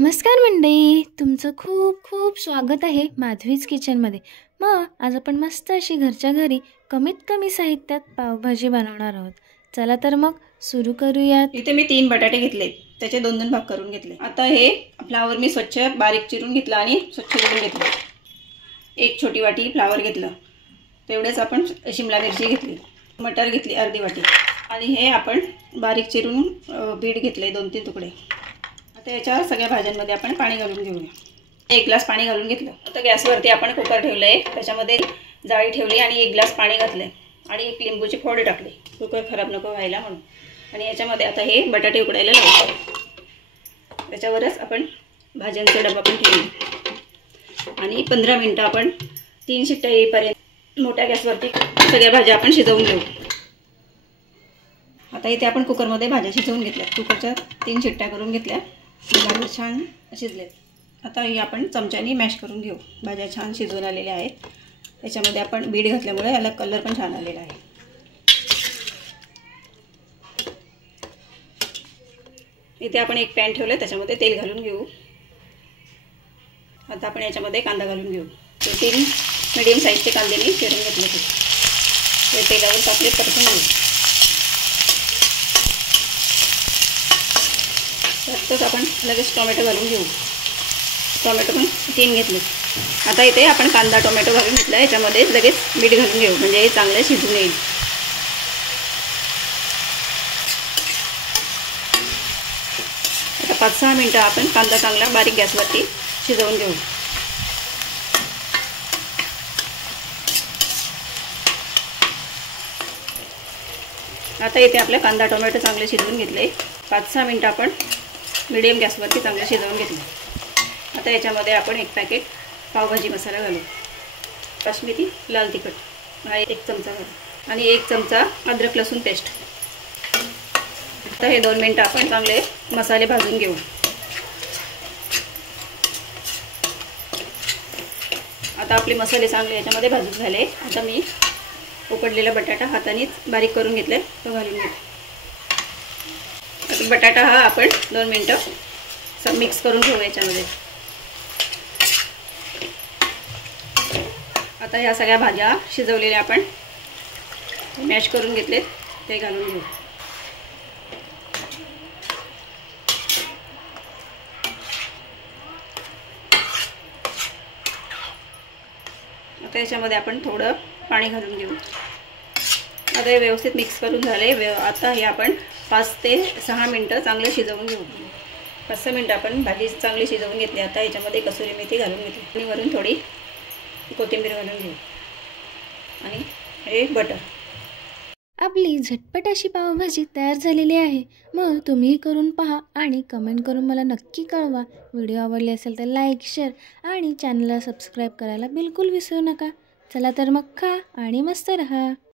नमस्कार मंडळी, तुमचं खूप खूप स्वागत आहे माधवीज किचनमध्ये. मग आज आपण मस्त अशी घरच्या घरी कमीत कमी साहित्यात पावभाजी बनवणार आहोत. चला तर मग सुरू करूयात. इथे मी 3 बटाटे घेतले, त्याचे 2-2 भाग करून घेतले. आता हे फ्लावर मी स्वच्छ बारीक चिरून घेतला आणि स्वच्छ करून घेतलं. एक छोटी वाटी फ्लावर घेतलं. तेवढेच आपण शिमला मिरची घेतली, मटर घेतली अर्धी वाटी आणि हे आपण बारीक चिरून बीट घेतले 2-3 तुकडे. आता याच्या सगळ्या भाज्यांमध्ये आपण पाणी घालून घेऊया. 1 ग्लास पाणी घालून घेतलं. आता गॅसवरती आपण कुकर ठेवलंय, त्याच्यामध्ये जाळी ठेवली आणि 1 ग्लास पाणी घातलंय आणि एक लिंबूची फोड टाकली, कुकर खराब नको व्हायला म्हणून. आणि याच्यामध्ये आता हे बटाटे उकडायला लावायचे. त्याच्यावरच आपण भाज्यांचा डबा पण ठेवू आणि 15 मिनिटं आपण 3 शिट्ट्या येईपर्यंत मोठ्या गॅसवरती सगळ्या भाज्या आपण शिजवून घेऊ. आता इथे आपण कुकरमध्ये भाज्या शिजवून घेतल्या. कुकरच्या 3 शिट्ट्या करून घेतल्या. भाज्या छान शिजलेत. आता ही आपण चमच्याने मॅश करून घेऊ. भाज्या छान शिजवून आलेल्या आहेत. याच्यामध्ये आपण बीट घातल्यामुळे याला कलर पण छान आलेला आहे. इथे आपण एक पॅन ठेवलं, त्याच्यामध्ये तेल घालून घेऊ. आता आपण याच्यामध्ये कांदा घालून घेऊ. 3 मीडियम साईजचे कांदे मी चिरून घेतले. ते तेलावर टाकले परतून घेऊ. त्यातच आपण लगेच टोमॅटो घालून घेऊ. टोमॅटो पण 3 घेतले. आता इथे आपण कांदा टोमॅटो घालून घेतला. याच्यामध्ये लगेच मीठ घालून घेऊ, म्हणजे हे चांगलं शिजून येईल. आता 5-6 मिनिटं आपण कांदा चांगला बारीक गॅसवरती शिजवून घेऊ. आता इथे आपला कांदा टोमॅटो चांगले शिजवून घेतले. 5-6 मिनिटं आपण मीडियम गॅसवरती चांगले शिजवून घेतले. आता याच्यामध्ये आपण 1 पॅकेट पावभाजी मसाला घालू. काश्मीरी लाल तिखट हा 1 चमचा घालू आणि 1 चमचा अद्रक लसूण पेस्ट. आता हे 2 मिनिटं आपण चांगले मसाले भाजून घेऊ. आता आपले मसाले चांगले याच्यामध्ये भाजून झाले. आता मी उकडलेला बटाटा हातानेच बारीक करून घेतले, तो घालून घेऊ. आता बटाटा हा आपण 2 मिनिटं मिक्स करून घेऊ याच्यामध्ये. आता ह्या सगळ्या भाज्या शिजवलेल्या आपण मॅश करून घेतलेत, ते घालून घेऊ. आता याच्यामध्ये आपण थोडं पाणी घालून घेऊ. आता हे व्यवस्थित मिक्स करून झाले. आता हे आपण 5 ते 6 मिनिटं चांगलं शिजवून घेऊ. 5-6 मिनिटं आपण भाजी चांगली शिजवून घेतली. आता याच्यामध्ये कसुरी मेथी घालून घेतली आणि वरून थोडी कोथिंबीर घालून घेऊ आणि हे बटर. आपली झटपट अशी पावभाजी तयार झालेली आहे. मग तुम्ही करून पहा आणि कमेंट करून मला नक्की कळवा. व्हिडिओ आवडले असेल तर लाईक, शेअर आणि चॅनलला सबस्क्राईब करायला बिलकुल विसरू नका. चला तर मग खा आणि मस्त रहा.